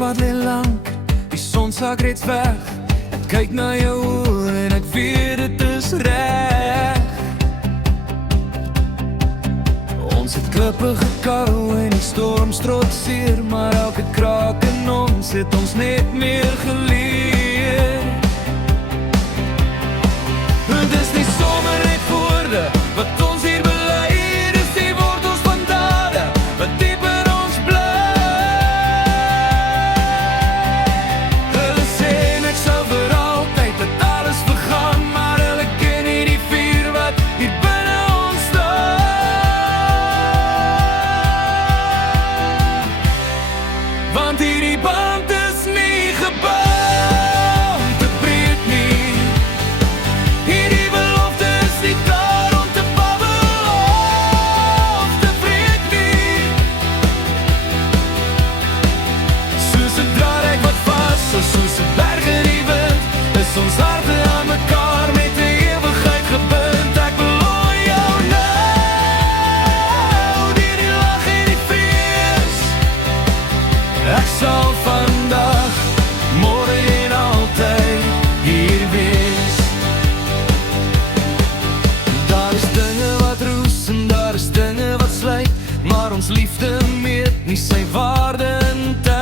pad lê lank, die son sak reeds weg. Ek kyk na jou oë en ek weet dit is reg. Ons het klippe gekou en die storm trotseer, maar elke kraak in ons het ons net meer geleer. Dis nie sommer net woorde wat ons hier bely, dis die wortels van dade wat diep in ons bly. Hulle sê ek sal vir altyd dat alles vergaan, maar hulle ken nie die vuur wat hier binne ons staan. Want hierdie band is nie gebou soos 'n berg in die wind, is ons harte aan mekaar met 'n ewigheid gebind. Ek beloof jou nou, die lag en die vrees, ek sal vandag, môre en altyd hier wees. Daar is dinge wat roes en daar is dinge wat slyt, maar ons liefde meet nie sy waarde in tyd.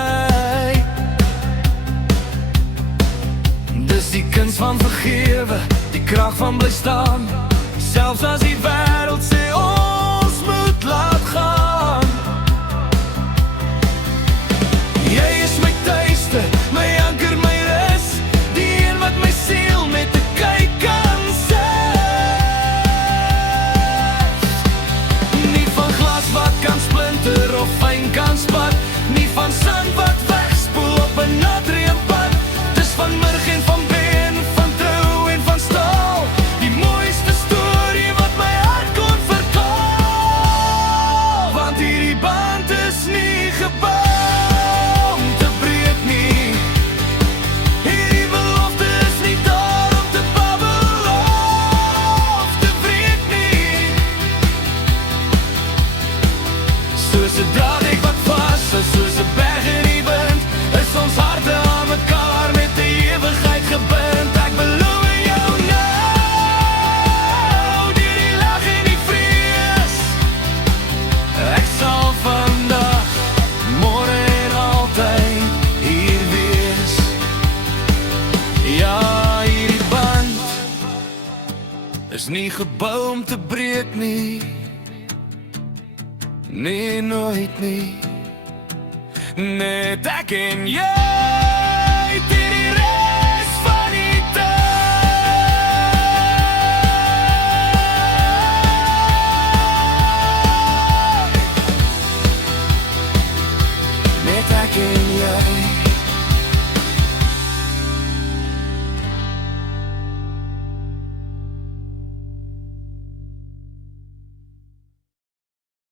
Dis die kuns van vergewe, die krag van bly staan, selfs as die wêreld sê ons moet laat gaan. Jy is my tuiste, my anker, my rus, die een wat my siel met 'n kyk kan sit. Nie van glas wat kan splinter of fyn kan spat, nie van sand wat wegspoel op 'n natriumpad. Dis van murg en van been, van trou en van staal, die mooiste storie wat my hart kon verklaar. Want hierdie band is nie gebou om te breek nie, hierdie belofte is nie daar om te babbel of te breek nie. Soos 'n draad wat vas is, soos 'n berg in die wind, is ons harte aan mekaar met 'n ewigheid gebind. Ek beloof jou nou, die lag en die vrees, ek sal vandag, môre en altyd hier wees. Ja, hierdie band is nie gebou om te breek nie, nee, nooit nie. Net ek en jy.